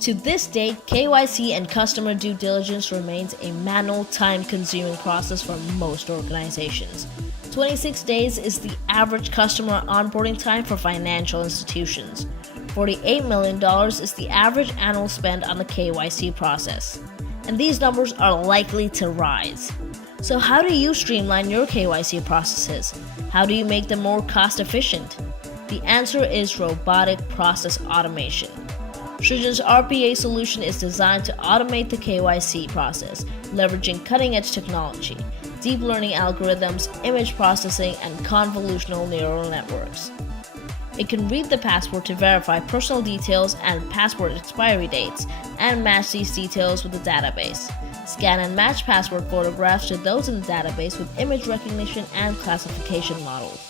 To this date, KYC and customer due diligence remains a manual, time-consuming process for most organizations. 26 days is the average customer onboarding time for financial institutions. $48 million is the average annual spend on the KYC process. And these numbers are likely to rise. So how do you streamline your KYC processes? How do you make them more cost-efficient? The answer is Robotic Process Automation. Srijan's RPA solution is designed to automate the KYC process, leveraging cutting-edge technology, deep learning algorithms, image processing, and convolutional neural networks. It can read the passport to verify personal details and passport expiry dates, and match these details with the database. Scan and match passport photographs to those in the database with image recognition and classification models.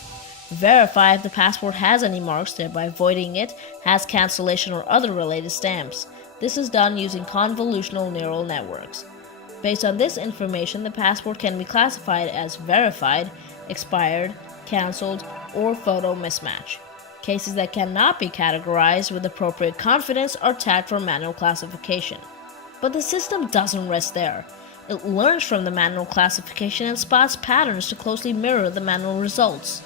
Verify if the passport has any marks, thereby voiding it, has cancellation or other related stamps. This is done using convolutional neural networks. Based on this information, the passport can be classified as verified, expired, cancelled, or photo mismatch. Cases that cannot be categorized with appropriate confidence are tagged for manual classification. But the system doesn't rest there. It learns from the manual classification and spots patterns to closely mirror the manual results.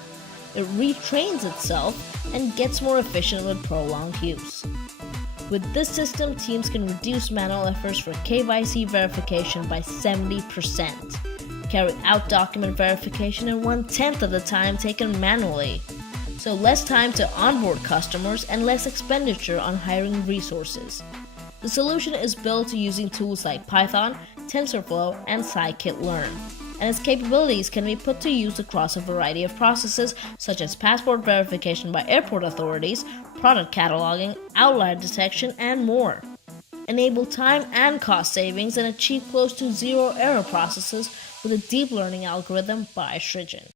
It retrains itself and gets more efficient with prolonged use. With this system, teams can reduce manual efforts for KYC verification by 70%, carry out document verification in 1/10 of the time taken manually. So less time to onboard customers and less expenditure on hiring resources. The solution is built using tools like Python, Tensorflow, and Sci-kit Learn, and its capabilities can be put to use across a variety of processes such as passport verification by airport authorities, product cataloging, outlier detection, and more. Enable time and cost savings and achieve close to zero error processes with a deep learning algorithm by Srijan.